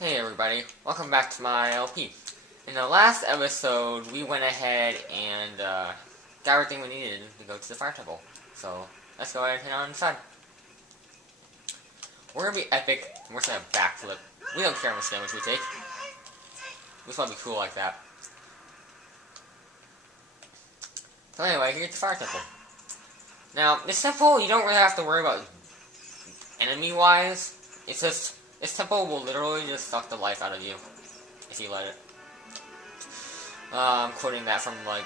Hey everybody, welcome back to my LP. In the last episode, we went ahead and got everything we needed to go to the fire temple. So, let's go ahead and head on inside. We're gonna be epic, and we're just gonna backflip. We don't care how much damage we take. We just wanna be cool like that. So anyway, here's the fire temple. Now, this temple, you don't really have to worry about enemy-wise. It's just, this temple will literally just suck the life out of you, if you let it. I'm quoting that from, like,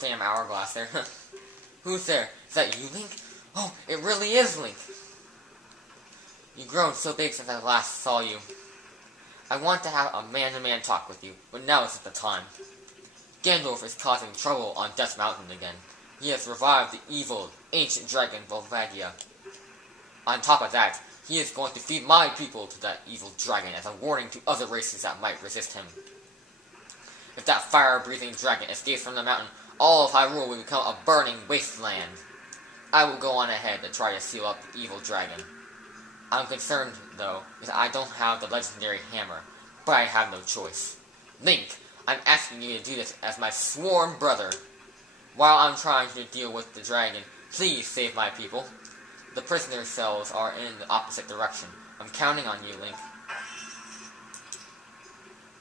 damn hourglass there. Who's there? Is that you, Link? Oh, it really is Link! You've grown so big since I last saw you. I want to have a man-to-man talk with you, but now isn't the time. Gandalf is causing trouble on Death Mountain again. He has revived the evil, ancient dragon Volvagia. On top of that, he is going to feed my people to that evil dragon as a warning to other races that might resist him. If that fire-breathing dragon escapes from the mountain, all of Hyrule will become a burning wasteland. I will go on ahead to try to seal up the evil dragon. I'm concerned, though, because I don't have the legendary hammer, but I have no choice. Link, I'm asking you to do this as my sworn brother. While I'm trying to deal with the dragon, please save my people. The prisoner cells are in the opposite direction. I'm counting on you, Link.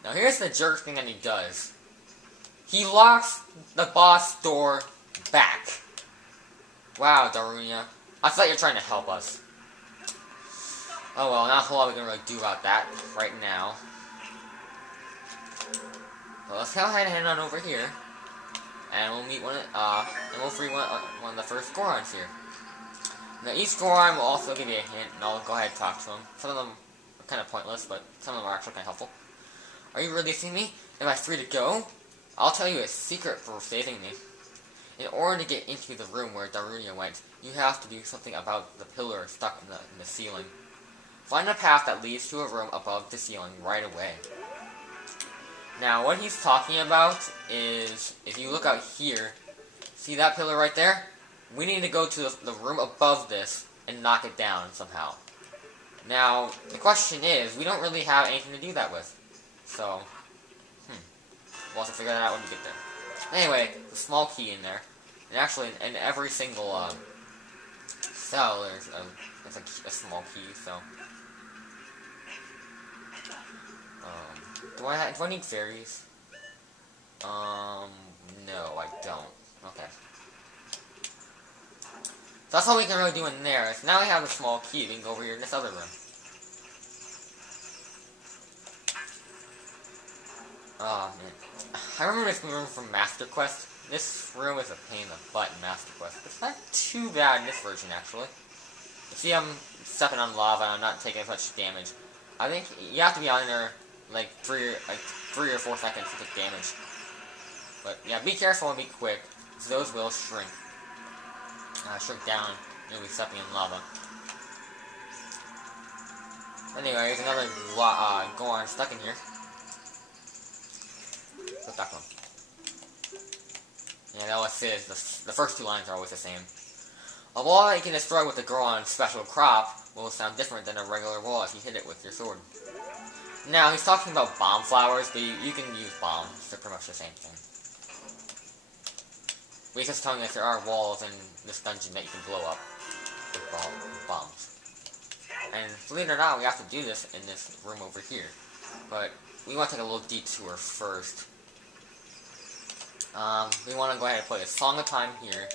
Now here's the jerk thing that he does. He locks the boss door back. Wow, Darunia. I thought you were trying to help us. Oh well, not a whole lot we can really do about that right now. So let's go ahead and head on over here. And we'll meet and we'll free one of the first Gorons here. Now each Goron will also give you a hint, and I'll go ahead and talk to them. Some of them are kind of pointless, but some of them are actually kind of helpful. Are you releasing me? Am I free to go? I'll tell you a secret for saving me. In order to get into the room where Darunia went, you have to do something about the pillar stuck in the ceiling. Find a path that leads to a room above the ceiling right away. Now, what he's talking about is, if you look out here, see that pillar right there? We need to go to the room above this and knock it down somehow. Now, the question is, we don't really have anything to do that with. So, we'll have to figure that out when we get there. Anyway, the small key in there. And actually, in every single cell, there's a small key, so... Do I need fairies? No, I don't. Okay. So that's all we can really do in there. So now we have a small key, we can go over here in this other room. Oh, man. I remember this room from Master Quest. This room is a pain in the butt in Master Quest. It's not too bad in this version, actually. You see, I'm stepping on lava and I'm not taking as much damage. I think you have to be on there like 3 or 4 seconds to take damage. But yeah, be careful and be quick, because those will shrink. Shrink down, and you'll be stepping in lava. Anyway, there's another Goron stuck in here. Put that one. Yeah, that was it. The first 2 lines are always the same. A wall that you can destroy with the Goron's special crop will sound different than a regular wall if you hit it with your sword. Now, he's talking about bomb flowers, but you can use bombs. They're pretty much the same thing. But he's just telling us there are walls in this dungeon that you can blow up with bombs. And believe it or not, we have to do this in this room over here. But we want to take a little detour first. We want to go ahead and play a Song of Time here.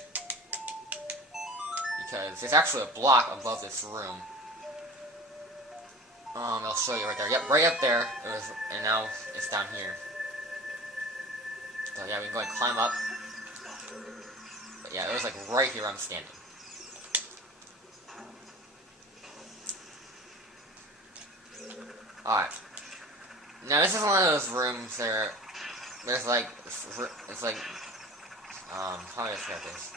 Because there's actually a block above this room. I'll show you right there. Yep, right up there. And now it's down here. So yeah, we can go ahead and climb up. But yeah, it was like right here I'm standing. Alright. Now this is one of those rooms there. There's like, it's like, how do I describe this?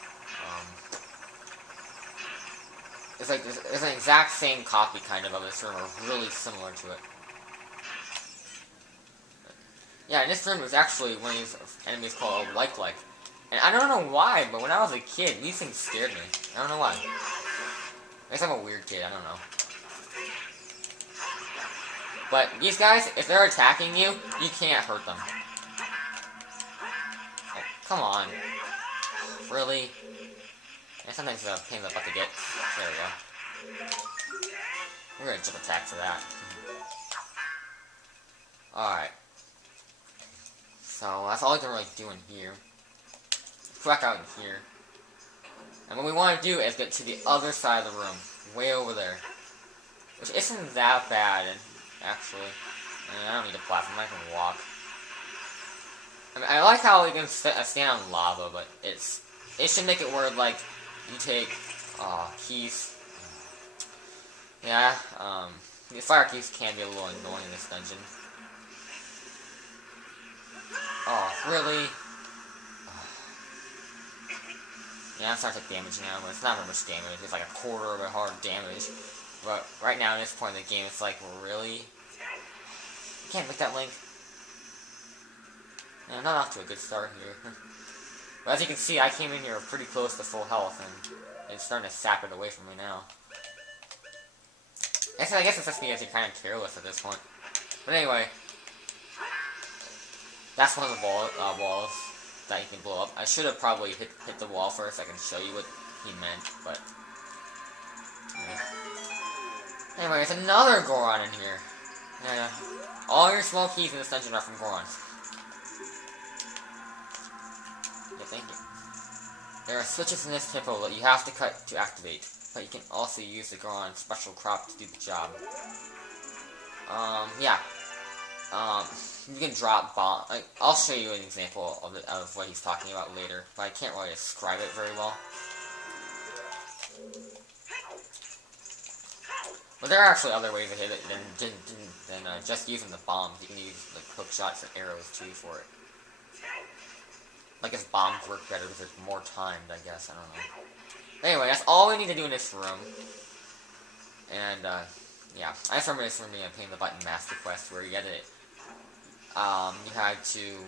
It's like, there's an exact same copy, kind of this room, or really similar to it. Yeah, and this room is actually one of these enemies called a like. And I don't know why, but when I was a kid, these things scared me. I don't know why. I guess I'm a weird kid, I don't know. But these guys, if they're attacking you, you can't hurt them. Oh, come on. Really? And sometimes it's a pain in the butt to get. There we go. We're gonna jump attack for that. Alright. So, that's all I can really do in here. Crack out in here. And what we want to do is get to the other side of the room. Way over there. Which isn't that bad, actually. I mean, I don't need a platform, I can walk. I mean, I like how you can stand on lava, but it should make it where, like, you take, keys. Yeah, the fire keys can be a little annoying in this dungeon. Oh, really? Yeah, I'm starting to take damage now, but it's not very much damage. It's like a quarter of a heart damage. But right now, at this point in the game, it's like, really? You can't make that link. Yeah, I'm not off to a good start here. But as you can see, I came in here pretty close to full health, and it's starting to sap it away from me now. I guess it's just because you're kind of careless at this point. But anyway, that's one of the walls that you can blow up. I should have probably hit the wall first so I can show you what he meant, but... Yeah. Anyway, there's another Goron in here. Yeah. All your small keys in this dungeon are from Gorons. Yeah, thank you. There are switches in this hippo that you have to cut to activate, but you can also use the Goron special crop to do the job. Yeah. You can drop bomb. I'll show you an example of what he's talking about later, but I can't really describe it very well. But there are actually other ways to hit it than just using the bombs. You can use like hook shots and arrows too for it. Like if bombs work better because it's more timed, I guess. I don't know. Anyway, that's all we need to do in this room. And yeah, I just remember this room being a pain in the butt master quest where you had to. You had to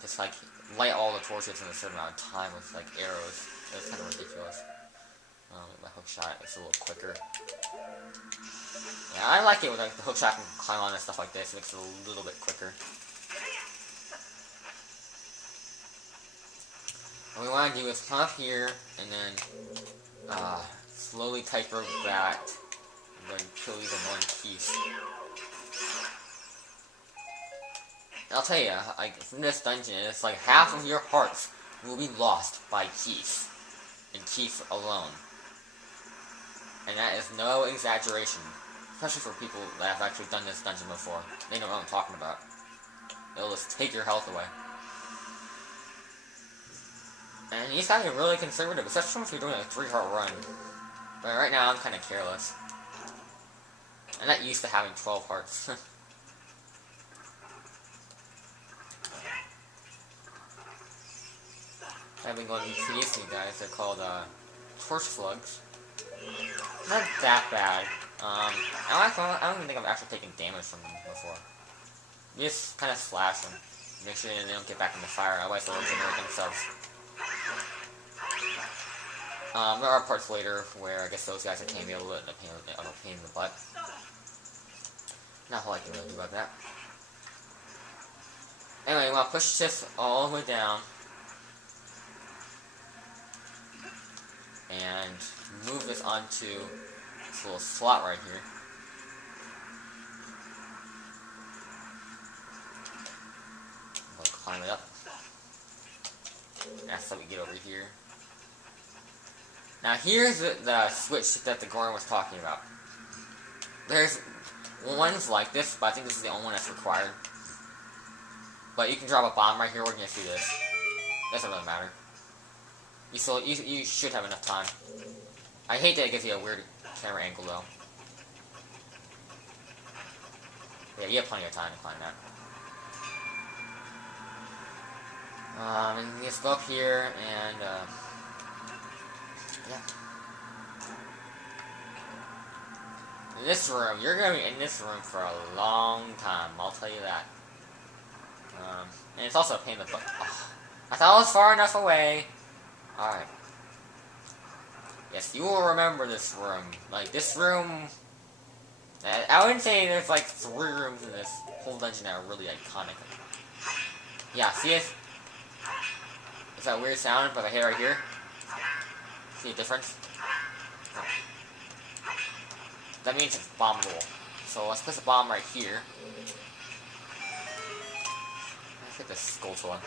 just like light all the torches in a certain amount of time with like arrows. It was kind of ridiculous. My hook shot is a little quicker. Yeah, I like it with like the hook shot can climb on and stuff like this. It makes it a little bit quicker. What we want to do is come up here and then slowly tightrope that and then kill these in one piece. I'll tell you, like, from this dungeon, it's like half of your hearts will be lost by Keith. And Keith alone. And that is no exaggeration. Especially for people that have actually done this dungeon before. They know what I'm talking about. It'll just take your health away. And these guys are really conservative, especially if you're doing a 3-heart run. But right now, I'm kind of careless. I'm not used to having 12 hearts. I've been going to these new guys. They're called torch slugs. Not that bad. I don't even think I've actually taken damage from them before. You just kind of slash them. Make sure they don't get back in the fire, otherwise they'll regenerate themselves. There are parts later where I guess those guys can be a little bit of a pain in the butt. Not all I can really do about that. Anyway, we want to push this all the way down. And move this onto this little slot right here. We'll climb it up. That's how we get over here. Now here's the switch that the Goron was talking about. There's ones like this, but I think this is the only one that's required. But you can drop a bomb right here, we're gonna see this. Doesn't really matter. You should have enough time. I hate that it gives you a weird camera angle though. Yeah, you have plenty of time to climb that. And you just go up here and yeah. In this room, you're gonna be in this room for a long time, I'll tell you that. And it's also a pain in the butt. Oh, I thought I was far enough away. Alright. Yes, you will remember this room. Like, this room I wouldn't say there's like 3 rooms in this whole dungeon that are really iconic. Yeah, see it? It's that weird sound, but if I hit right here, see a difference? That means it's bombable. So let's place a bomb right here. Let's get this skulltula.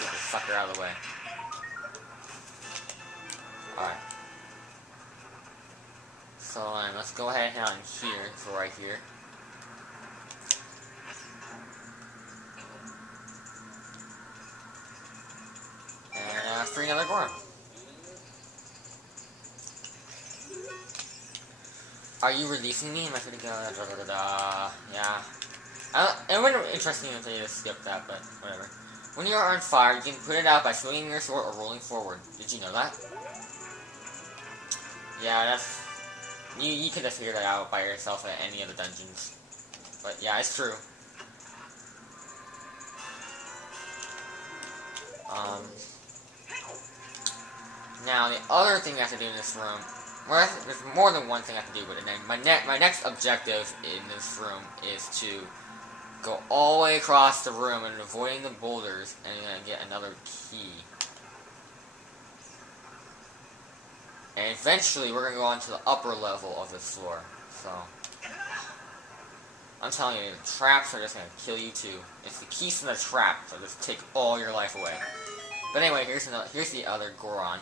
Get this sucker out of the way. Alright. So let's go ahead and hit on here, so right here. And free another Goron. Are you releasing me? Am I gonna go? Yeah. It would be interesting if they just skipped that, but whatever. When you are on fire, you can put it out by swinging your sword or rolling forward. Did you know that? Yeah, that's... You could just figure that out by yourself at any of the dungeons. But yeah, it's true. Now, the other thing I have to do in this room... Well, there's more than one thing I have to do, but then my next objective in this room is to go all the way across the room and avoiding the boulders and then get another key. And eventually we're going to go on to the upper level of this floor. So, I'm telling you, the traps are just going to kill you too. It's the keys to the trap, so just take all your life away. But anyway, here's the other Goron.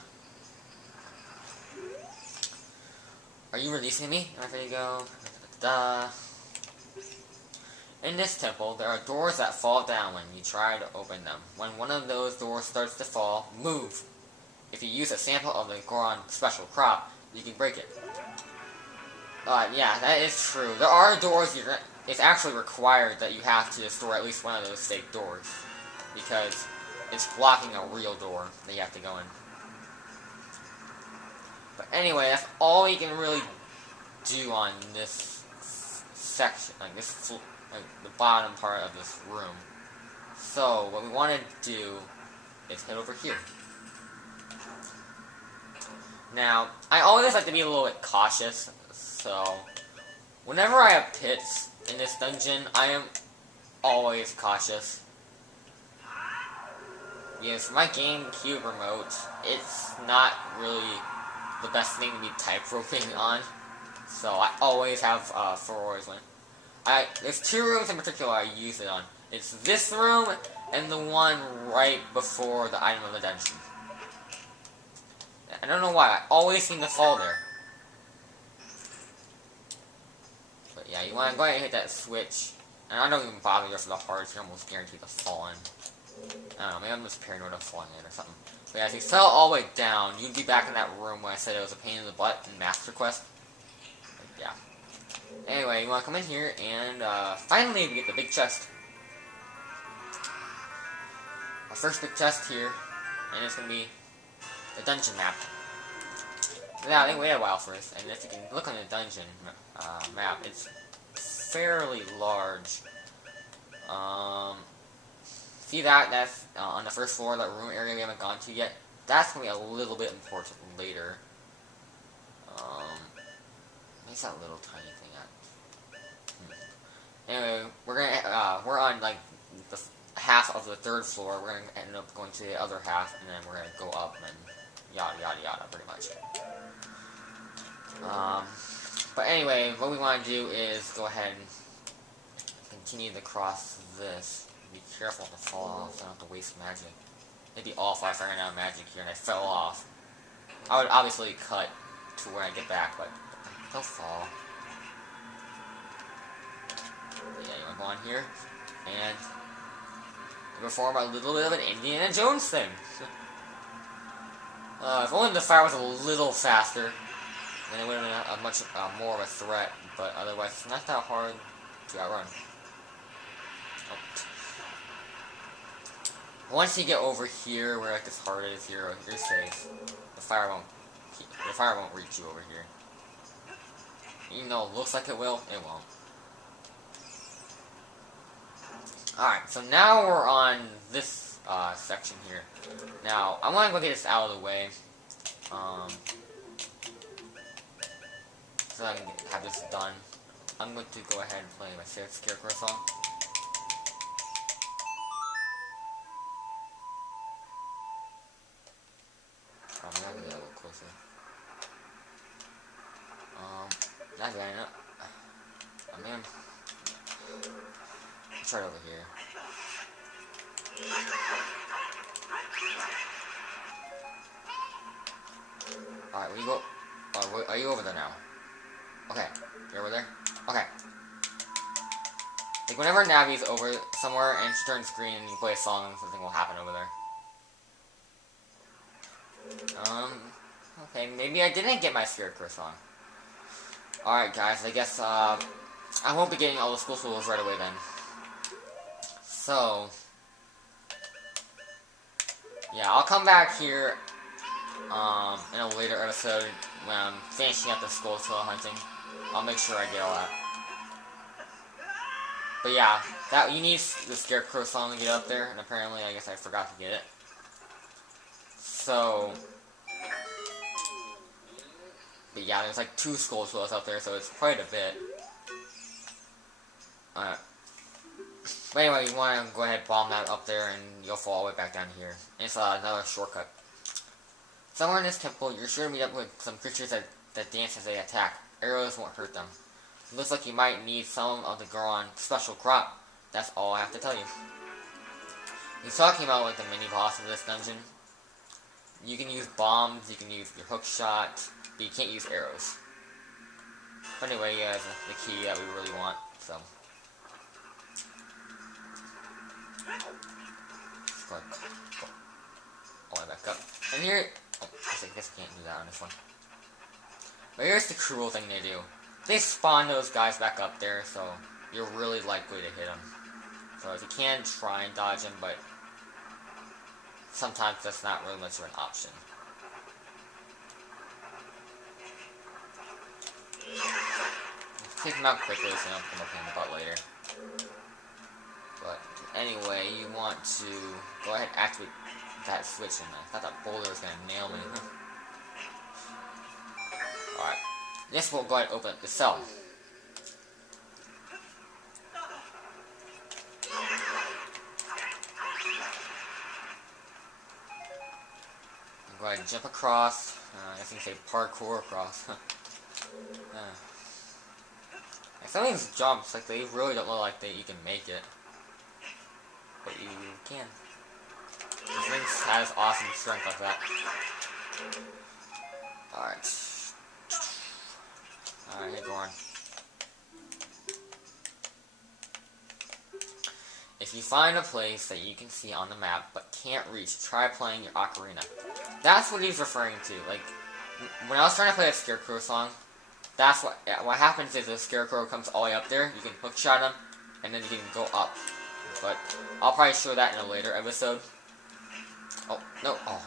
Are you releasing me? There you go. In this temple, there are doors that fall down when you try to open them. When one of those doors starts to fall, move. If you use a sample of the Goron special crop, you can break it. Yeah, that is true. There are doors it's actually required that you have to destroy at least one of those fake doors. Because it's blocking a real door that you have to go in. But anyway, that's all you can really do on this section, like the bottom part of this room. So, what we want to do is head over here. Now, I always like to be a little bit cautious, so whenever I have pits in this dungeon, I am always cautious. Because for my GameCube remote, it's not really the best thing to be type roping on, so I always have forwards when there's 2 rooms in particular I use it on. It's this room and the one right before the item of the dungeon. I don't know why, I always seem to fall there. But yeah, you want to go ahead and hit that switch, and I don't even bother you for the hearts, you're almost guaranteed to fall in. I don't know, maybe I'm just paranoid of falling in or something. But yeah, if you fell all the way down, you'd be back in that room where I said it was a pain in the butt in Master Quest. But yeah. Anyway, you want to come in here, and finally we get the big chest. Our first big chest here, and it's going to be the dungeon map. Now, I think we wait a while for this, and if you can look on the dungeon map, it's fairly large. See that? That's on the first floor, that room area we haven't gone to yet. That's going to be a little bit important later. Where's that little tiny thing at? Anyway, we're on like the half of the 3rd floor. We're going to end up going to the other half, and then we're going to go up and yada yada yada, pretty much. But anyway, what we want to do is go ahead and continue to cross this. Be careful not to fall off, so I don't have to waste magic. It'd be awful if I ran out of magic here and I fell off. I would obviously cut to where I get back, but don't fall. Yeah, you want to go on here, and perform a little bit of an Indiana Jones thing. If only the fire was a little faster, then it would have been a much more of a threat, but otherwise it's not that hard to outrun. Oh. Once you get over here, where like this heart is, you're safe. The fire won't reach you over here. Even though it looks like it will, it won't. Alright, so now we're on this section here. Now, I want to go get this out of the way. so I can have this done, I'm going to go ahead and play my Scarecrow song. Oh, I'm gonna get a little closer. Not bad enough. Oh man. Let's try it over here. Alright, where you go? Are you over there now? Okay, you're over there? Okay. Like, whenever Navi's over somewhere and she turns green and you play a song, something will happen over there. Okay, maybe I didn't get my Scarecrow song. Alright, guys, I guess, I won't be getting all the skulltulas right away then. So, yeah, I'll come back here, in a later episode when I'm finishing up the skulltula hunting. I'll make sure I get all that. But yeah, you need the Scarecrow song to get up there, and apparently I guess I forgot to get it. So, but yeah, there's like 2 skulltulas out there, so it's quite a bit. But anyway, you want to go ahead and bomb that up there, and you'll fall all the way back down here. And it's another shortcut. Somewhere in this temple, you're sure to meet up with some creatures that dance as they attack. Arrows won't hurt them. It looks like you might need some of the Goron special crop. That's all I have to tell you. He's talking about like the mini-boss of this dungeon. You can use bombs, you can use your hook shot, but you can't use arrows. But anyway, he has the key that we really want, so. Just go all the way back up. And here, oh, I guess I can't do that on this one. But here's the cruel thing they do. They spawn those guys back up there, so you're really likely to hit them. So if you can, try and dodge them, but sometimes that's not really much of an option. Take them out quickly so you don't come up in the butt later. But anyway, you want to go ahead and activate that switch, and I thought that boulder was going to nail me. Alright, this will go ahead and open up the cell. Go ahead and jump across. I guess you can say parkour across. Some of these jumps, like, they really don't look like you can make it. But you can. This thing has awesome strength like that. Alright. Alright, hey, go on. If you find a place that you can see on the map but can't reach, try playing your ocarina. That's what he's referring to. Like, when I was trying to play a Scarecrow song, that's what happens is the Scarecrow comes all the way up there, you can hookshot him, and then you can go up. But I'll probably show that in a later episode. Oh, no, oh.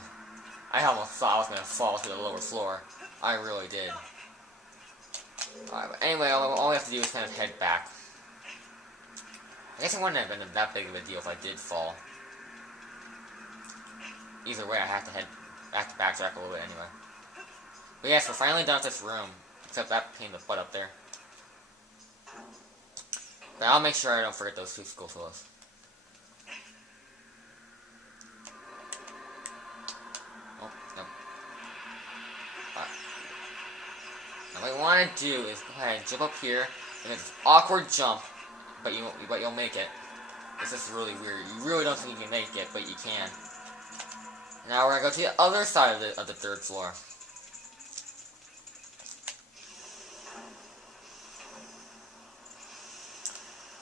I almost thought I was going to fall to the lower floor. I really did. Alright, but anyway, all we have to do is kind of head back. I guess it wouldn't have been that big of a deal if I did fall. Either way, I have to backtrack a little bit anyway. But yes, we're finally done with this room. Except that pain in the butt up there. But I'll make sure I don't forget those 2 skulltulas. Oh, no. Now what you want to do is go ahead and jump up here, and it's awkward jump, but you'll make it. This is really weird. You really don't think you can make it, but you can. Now we're gonna go to the other side of the 3rd floor.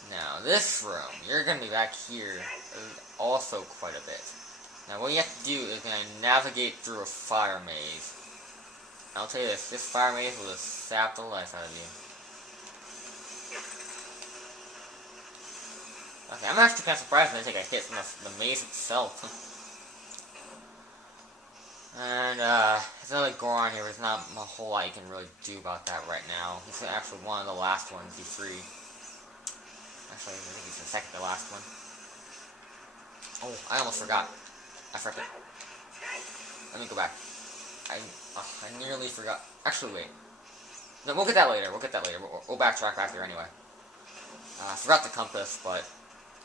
Now, this room, you're going to be back here, also quite a bit. Now, what you have to do is going to navigate through a fire maze. I'll tell you this fire maze will just sap the life out of you. Okay, I'm actually kind of surprised when I take a hit from the maze itself. And, there's another Goron here, there's not a whole lot you can really do about that right now. He's actually one of the last ones to be free. Actually, I think he's the second to last one. Oh, I almost forgot. I forgot. Let me go back. I nearly forgot. Actually, wait. No, we'll get that later. We'll get that later. We'll backtrack back there anyway. I forgot the compass, but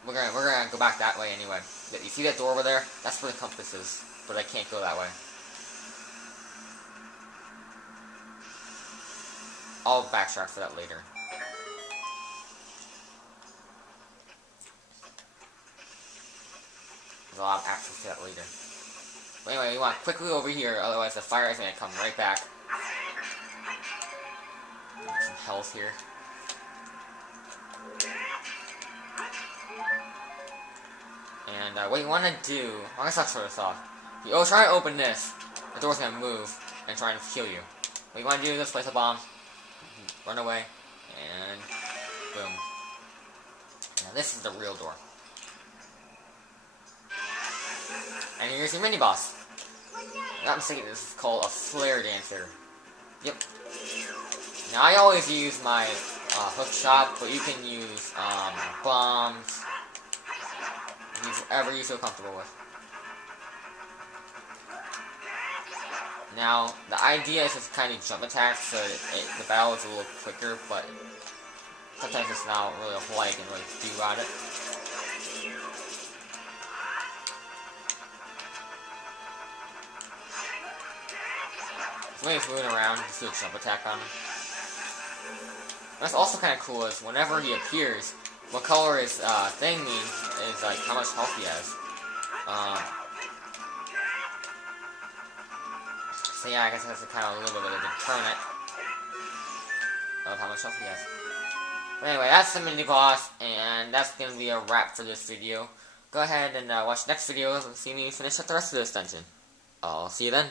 we're gonna go back that way anyway. You see that door over there? That's where the compass is, but I can't go that way. I'll backtrack for that later. I'll have access to that later. But anyway, we want to quickly over here, otherwise the fire is going to come right back. Get some health here. And what you want to do, I'm going to start this off. You try to open this, the door's going to move and try to kill you. What you want to do is place a bomb, run away, and boom. Now this is the real door. And here's your mini-boss. I'm not mistaken, this is called a flare dancer. Yep. Now I always use my hook shot, but you can use bombs. Use whatever you feel comfortable with. Now, the idea is just kind of jump attacks, so the battle is a little quicker, but sometimes it's not really a whole lot you can really do about it. When he's moving around, you see a jump attack on him. What's also kind of cool is whenever he appears, what color his thing means is like how much health he has. So yeah, I guess that's kind of a little bit of a determinant of how much health he has. But anyway, that's the mini boss, and that's gonna be a wrap for this video. Go ahead and watch the next video and see me finish up the rest of this dungeon. I'll see you then.